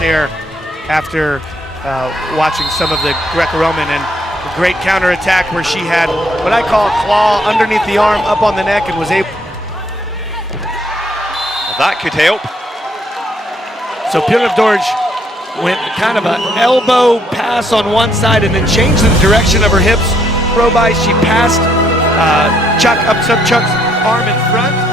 share after watching some of the Greco-Roman, and a great counterattack where she had what I call a claw underneath the arm, up on the neck, and was able. Well, that could help. So Pilar Dorj went kind of an elbow pass on one side and then changed the direction of her hips. Robai, she passed Chuck up Chuck's arm in front.